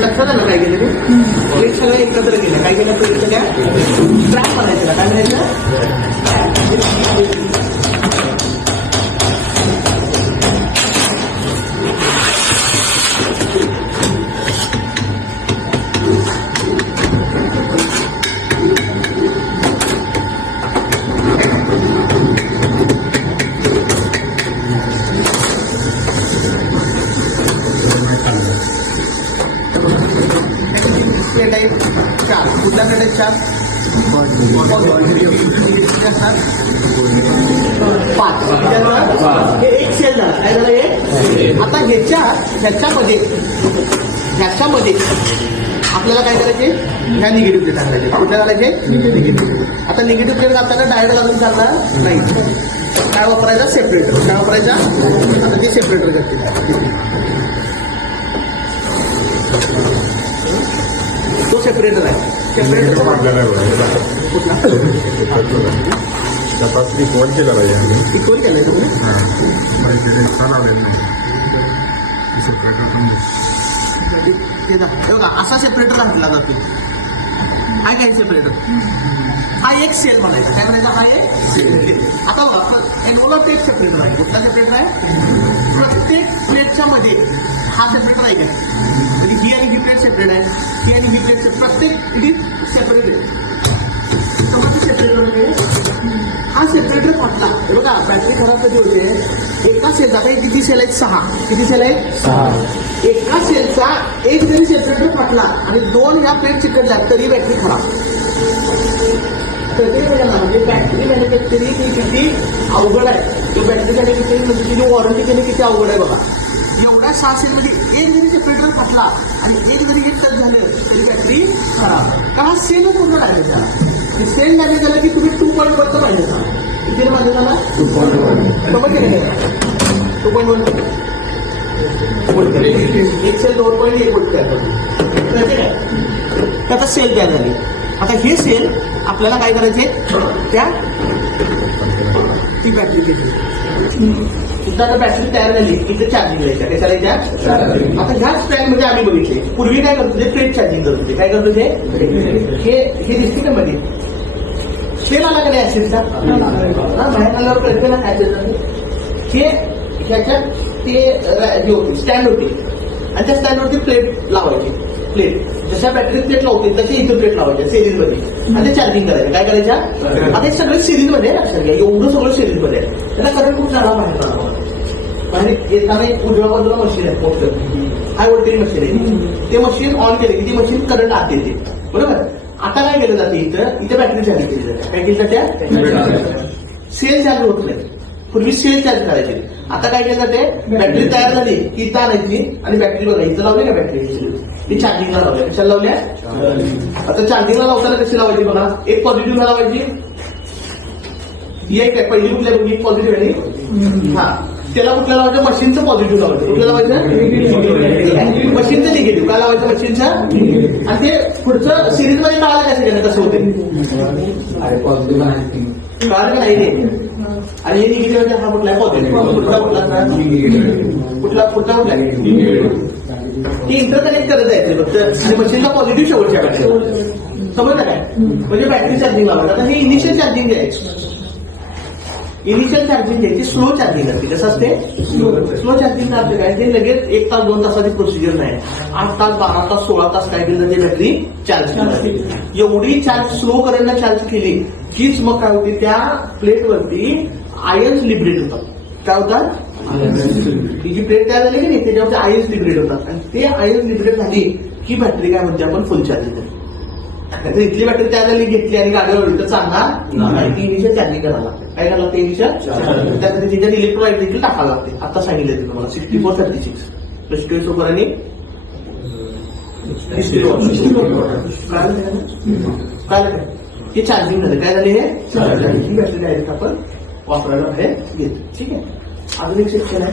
लक्षात आलं काय केलं ते प्लेट सगळं एकत्र केलं. काय केलं प्लेट सगळ्या स्ट्रॅप बनायचं. काय बनायचं प्लेट आहे 4. कुठल्या प्लेट आहेत 4? 5. हे एक सेल झाला. काय झालं हे? आता ह्याच्यामध्ये आपल्याला काय करायचे? ह्या निगेटिव्ह प्लेट टाकायचे. कुठल्या घालायचे? निगेटिव्ह. आता निगेटिव्ह प्लेट घालताना डायरेक्ट घालून चालणार नाही. काय वापरायचा? सेपरेटर. काय वापरायचा? आता ते सेपरेटर करते. तो सेपरेटर आहे. सेपरेटर कुठला? तपासणी फोन केला पाहिजे आम्ही. फोन केलाय तुम्ही? बघा असा सेपरेटर घातला जातो. हा काय सेपरेटर? हा एक सेल म्हणायचा. काय म्हणायचा? हा एक सेल. आता बघा एनवलप एक सेपरेटर आहे. कुठला सेपरेटर आहे? प्रत्येक प्लेटच्या मध्ये हा सेपरेटर आहे का? ही आणि ही प्लेट सेपरेट आहे. ही आणि ही प्लेट प्रत्येक इट इज सेपरेट. सेपरेटर म्हणजे हा सेपरेटर फाटला. बघा बॅटरी खराब कधी होते? एका सेलचा आता किती सेल आहेत? 6. किती सेल आहेत? 6. एका सेलचा एक जरी सेपरेटर फाटला आणि 2 ह्या प्लेट चिकटल्या तरी बॅटरी खराब. म्हणजे बॅटरी मॅन्युफॅक्चरिंग ही किती अवघड आहे. ती बॅटरी मॅन्युफॅक्चरिंग म्हणजे तिची वॉरंटी देणे किती अवघड आहे बघा. एवढ्या 6 सेलमध्ये एक जरी सेपरेटर फाटला आणि एक जरी हे टच झालं तरी बॅटरी खराब. कारण हा सेलच पूर्ण डॅमेज झाला. सेल डॅमेज झाला की तुम्ही 2.1चं पाहिजे ना. किती पाहिजे झाला? 2.1. समजते नाही? 2.1 एक सेल 2.1 व्होल्ट तयार करतो. त्याचा सेल तयार झाली. आता हे सेल आपल्याला काय करायचे? त्या ती बॅटरी घेतली. आता बॅटरी तयार झाली इथे चार्जिंग करायच्या. काय करायच्या? आता ह्याच स्टँड मध्ये आम्ही बघितले पूर्वी काय करतो ते प्लेट चार्जिंग करत होते. काय करतो हे दिसते का मध्ये सेल आला का नाही ऍसिडचा? बाहेर आल्यावर कळते ना काय हे ह्याच्यात ते होते स्टँड होते आणि त्या स्टँडवरती प्लेट लावायची. प्लेट जशा बॅटरीत प्लेट लावते तशी इथे प्लेट लावायच्या सिरीज मध्ये आणि ते चार्जिंग करायचं. काय करायच्या? आता हे सगळं सिरीज मध्ये लक्षात घ्या. एवढं सगळं सिरीज मध्ये आहे. त्याला करंट खूप झाला बाहेर येताना एक उजव्या बाजूला मशीन आहे. मोठं हाय व्होल्टेज मशीन आहे. ते मशीन ऑन केले की ती मशीन करंट आत येते. बरोबर. आता काय केलं जाते? इथे बॅटरी चार्ज केली जाते. काय केली जाते? सेल चार्ज होत नाही. पूर्वी सेल चार्ज करायचे. आता काय केलं जाते? बॅटरी तयार झाली की इथं आणायची आणि बॅटरी बघा इथं लावली का बॅटरी ती चार्जिंगला लावल्या. कशाला लावल्या? आता चार्जिंगला लावताना कशी लावायची बघा. एक पॉझिटिव्हला लावायची. ही एक पहिली कुठल्या बघी पॉझिटिव्ह आणि हा त्याला कुठल्या लावायचं? मशीनचं पॉझिटिव्ह लावायचं. कुठलं लावायचं? मशीनचं निगेटिव्ह. काय लावायचं? मशीनचं. आणि ते पुढचं सिरीज मध्ये कळालं काय सगळ्यांना कसं होते? कळालं का नाही? आणि हे निगेटिव्ह हा कुठला आहे? पॉझिटिव्ह. कुठला कुठला ती इंटरकनेक्ट करत जायचं फक्त मशीनला पॉझिटिव्ह शेवटच्या बॅटरी. समजलं काय? म्हणजे बॅटरी चार्जिंग लावायचं. आता हे इनिशियल चार्जिंग आहे. इनिशियल चार्जिंग आहे ती स्लो चार्जिंग असते. कसं असते? स्लो चार्जिंग असते. काय ते लगेच 1 तास 2 तासाची प्रोसिजर नाही. 8 तास 12 तास 16 तास काय केलं ते बॅटरी चार्ज केली. एवढी चार्ज स्लो करंटला चार्ज केली कीच मग काय होते? त्या प्लेटवरती आयन्स लिबरेट होतात. काय होतात? ही जी प्लेट तयार झाली की नाही त्याच्यावरती आयन्स लिबरेट होतात आणि ते आयन्स लिबरेट झाली की बॅटरी काय म्हणते आपण फुल चार्जिंग. इथली बॅटरी तयार झाली घेतली आणि गाडीवर तर चांगला ती इनिशियल चार्जिंग करायला लागते. काय करायला लागते? इनिशियल त्यासाठी तिच्यात इलेक्ट्रोलाइट देखील टाकायला लागते. आता सांगितलं तुम्हाला 6436 प्लस सोबत आणि काय हे चार्जिंग झालं. काय झाले? हे ही बॅटरी डायरेक्ट आपण वापरायला बाहेर घेतो. ठीक आहे. अजून एक सेक्शन आहे.